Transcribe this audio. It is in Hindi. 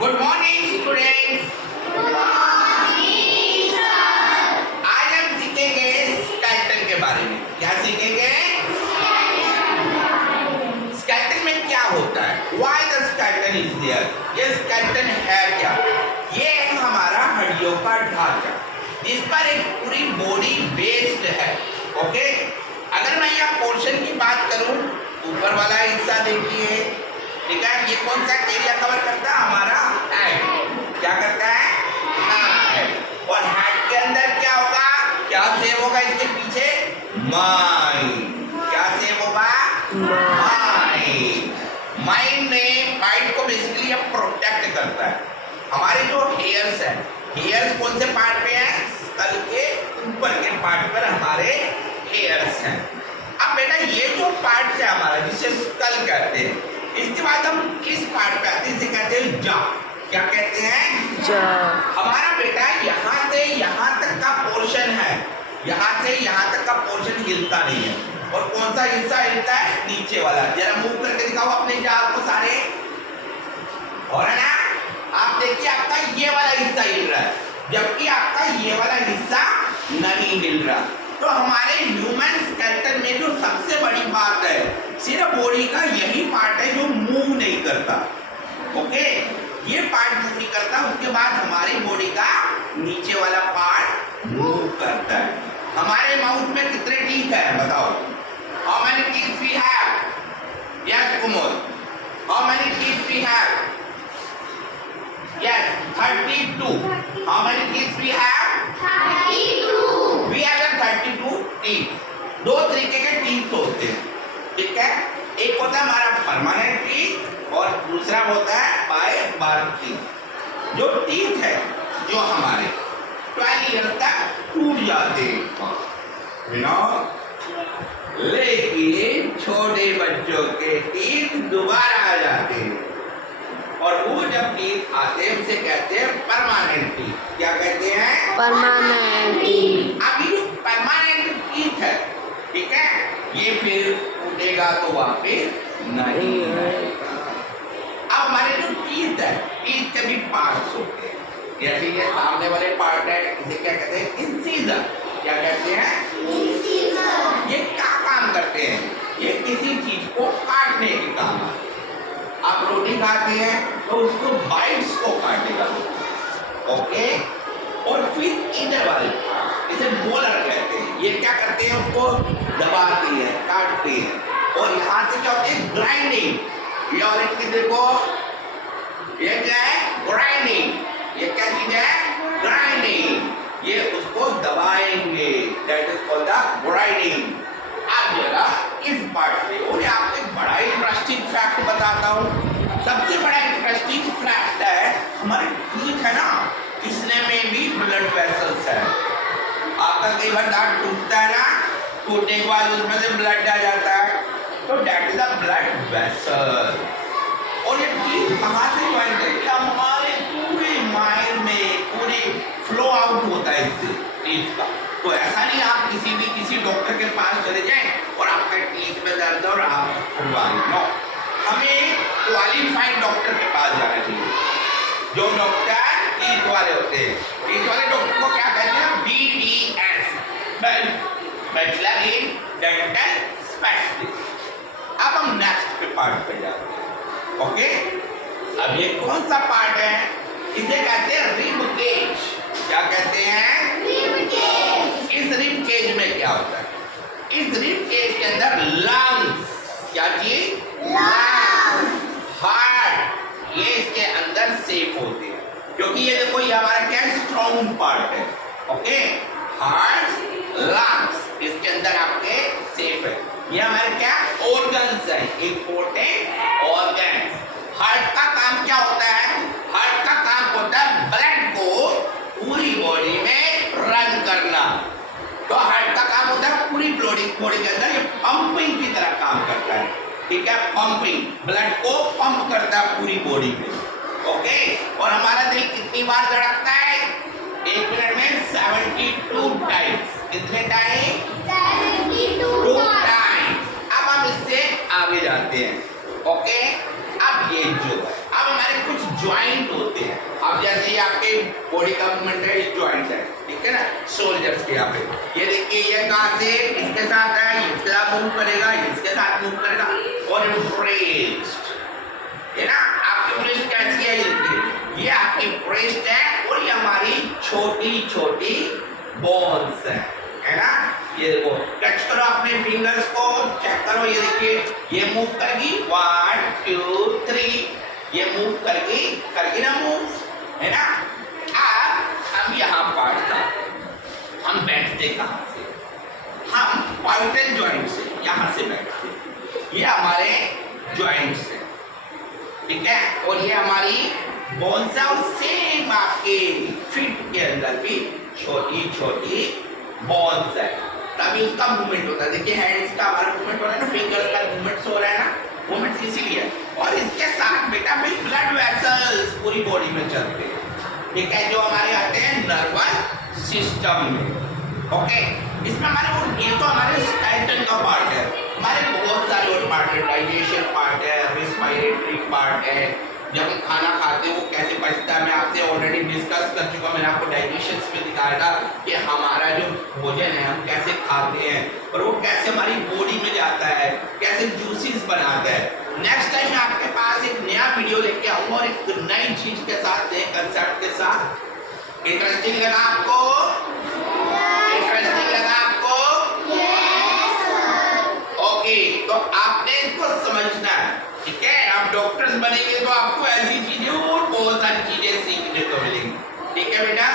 Good morning students. आज हम सीखेंगे स्केलेटन के बारे में। क्या सीखेंगे? स्केलेटन में क्या होता है? Why the skeleton is there? ये स्केलेटन है क्या? ये है हमारा हड्डियों का ढांचा, जिस पर एक पूरी बॉडी बेस्ड है। ओके, अगर मैं यहाँ पोर्शन की बात करूं, ऊपर वाला हिस्सा देखिए, ठीक है। ये कौन सा एरिया कवर करता है? हमारा हेड। क्या करता है? हेड। और हेड के अंदर क्या होगा? क्या सेव होगा इसके पीछे? माइंड। क्या सेव होगा? माइंड। माइंड को बेसिकली अब प्रोटेक्ट करता है। हमारे जो हेयर्स है, हेयर्स कौन से पार्ट पे है? स्कल के ऊपर के पार्ट पर हमारे हेयर्स हैं। अब बेटा ये जो पार्ट है हमारा, जिसे स्कल कहते हैं, इसके बाद हम किस पार्ट पे आते हैं? इसे कहते हैं जॉ। क्या कहते हैं? जॉ। हमारा बेटा यहाँ से यहाँ तक का पोर्शन है, यहाँ से यहाँ तक का पोर्शन हिलता नहीं है। और कौन सा हिस्सा हिलता है? नीचे वाला। जरा मूव करके दिखाओ अपने जाल को सारे। और है ना, आप देखिए आपका ये वाला हिस्सा हिल रहा है, जबकि आपका ये वाला हिस्सा नहीं हिल रहा। तो हमारे ह्यूमन स्केलेटन में जो सबसे बड़ी बात है, सिर्फ बॉडी का यही पार्ट है जो मूव नहीं करता। ओके, ये पार्ट मूव नहीं करता। उसके बाद हमारी बॉडी का नीचे वाला पार्ट मूव करता है। हमारे माउथ में कितने टीथ है बताओ? How many teeth we have? Yes Kumod, how many teeth we have? Yes 32। How many teeth we have? 32। We have 32 teeth. दो तरीके के टीथ होते हैं, ठीक है। एक होता है हमारा परमानेंट टीथ और दूसरा होता है बाय बर्थ टीथ। जो टीथ है जो हमारे 12 ईयर्स तक टूट जाते हैं, लेकिन छोटे बच्चों के टीथ दोबारा आ जाते हैं। और वो जब टीथ आते हैं उसे कहते हैं परमानेंट टीथ। क्या कहते हैं? Permanent teeth. अब ये जो परमानेंट टीथ है, ठीक है, ये फिर टूटेगा तो वापस नहीं आएगा। अब हमारे जो टीथ है, टीथ के भी पार्ट्स होते हैं। जैसे ये सामने वाले पार्ट है, इसे क्या कहते हैं? इंसीजर। क्या कहते हैं? इंसीजर। ये क्या काम करते हैं? ये किसी चीज को काटने के काम आते हैं। आप रोटी खाते हैं तो उसको बाइट्स को काटेगा, ओके। और फिर इधर वाले इसे मोलर कहते हैं। ये क्या करते हैं? उसको दबाते हैं, काटते हैं। और यहाँ से क्या होती है? ग्राइंडिंग। ये और एक देखो, ये क्या है? ग्राइंडिंग। ये क्या चीज है? ग्राइंडिंग। ये उसको दबाएंगे, that is called the grinding. अब जरा इस पार्ट से और आपको एक बड़ा इंटरेस्टिंग फैक्ट बताता हूँ। सबसे बड़ा इंटरेस्टिंग फैक्ट है, हमारे टीथ है ना, इसने में भी ब्लड वेसल्स है। आपका कई बार दांत टूटता है ना, टूटने के बाद उसमें से ब्लड आ जाता है, तो that is a blood vessel. और ये टीथ कहाँ से ज्वाइन करती है? हमारे पूरे माइंड में पूरे फ्लो आउट होता है इससे टीथ का। तो ऐसा नहीं आप किसी डॉक्टर के पास चले जाएं और आपके टीथ में दर्द और आप नो, हमें क्वालिफाइड डॉक्टर के पास जाना चाहिए। जो डॉक्टर टीथ वाले होते हैं, टीथ वाले डॉक्टर को क्या कहते हैं? BDS, bachelor in dental specialist. अब हम नेक्स्ट पे पार्ट पे जाते हैं, ओके। अब ये कौन सा पार्ट है? इसे कहते हैं रिब केज। क्या कहते हैं? Rib cage. इस रिब केज में क्या होता है? इस रिब केज के अंदर लंग्स, क्या चीज? लंग्स, हार्ट, ये इसके अंदर सेफ होते हैं। क्योंकि ये देखो, ये हमारा क्या स्ट्रॉन्ग पार्ट है, ओके। हार्ट, लंग्स इसके अंदर आपके सेफ है। ये हमारे क्या ऑर्गन्स है, इंपॉर्टेंट ऑर्गन्स। हार्ट का काम क्या होता है? हार्ट का काम होता है ब्लड को पूरी बॉडी में रन करना। तो हार्ट का काम होता है पूरी बॉडी के अंदर ये पंपिंग की तरह काम करता है, ठीक है। पंपिंग, ब्लड को पंप करता है पूरी बॉडी में, ओके। और हमारा दिल कितनी बार धड़कता है? 1 मिनट में 72 टाइम्स। कितने टाइम? 72 टाइम्स। अब हम इससे आगे जाते हैं, ओके। अब ये जो है, अब हमारे कुछ ज्वाइंट होते हैं। अब जैसे ये आपके बॉडी का मूवमेंट है, ये ज्वाइंट्स है, ठीक है ना, सोल्जर्स के यहाँ पे। ये देखिए ये कहाँ से इसके साथ है, इसके साथ मूव करेगा, इसके साथ मूव करेगा। और ब्रेस्ट है ना, आपकी ब्रेस्ट कैसी है, ये देखिए ये आपकी ब्रेस्ट है और ये हमारी छोटी छोटी बोन्स है ना। ये देखो टच करो अपने फिंगर्स को, चेक करो, ये देखिए ये मूव करेगी 1 2 3, ये मूव करके ना मूव, है ना। अब हम यहाँ पढ़ता, हम बैठते कहाँ से, हम पाइटल जॉइंट से यहाँ से बैठते, ये हमारे जॉइंट्स है, ठीक है। और ये हमारी बोन्स है और सेम आपके फीट के अंदर भी छोटी छोटी बोन्स है, तभी उसका मूवमेंट होता है। देखिए हैंड्स का हमारा मूवमेंट हो रहा है ना, फिंगर्स का मूवमेंट हो रहा है ना, मूवमेंट इसीलिए। और इसके साथ बेटा फिर ब्लड वेसल्स पूरी बॉडी में चलते हैं, ठीक है, जो हमारे आते हैं नर्वस सिस्टम में। ओके, इसमें हमारे ये तो हमारे स्केलेटन का पार्ट है, हमारे बहुत सारे और पार्ट है, डाइजेशन पार्ट है, रेस्पिरेटरी पार्ट है, जब हम खाना खाते हैं वो कैसे पचता है, मैं आपसे ऑलरेडी डिस्कस कर चुका, मैंने आपको डाइजेशन में दिखाया था कि हमारा जो भोजन है हम कैसे खाते हैं और वो कैसे हमारी बॉडी में जाता है, कैसे जूसेस बनाता है। नेक्स्ट टाइम मैं आपके पास एक नया वीडियो लेके आऊंगा और एक नई चीज के साथ, नए कंसेप्ट के साथ। इंटरेस्टिंग लगा आपको? इंटरेस्टिंग लगा आपको? ओके, तो आपने इसको समझना है, ठीक है। आप डॉक्टर्स बनेंगे तो आपको ऐसी चीजें और बहुत सारी चीजें सीखने को मिलेंगी, ठीक है बेटा।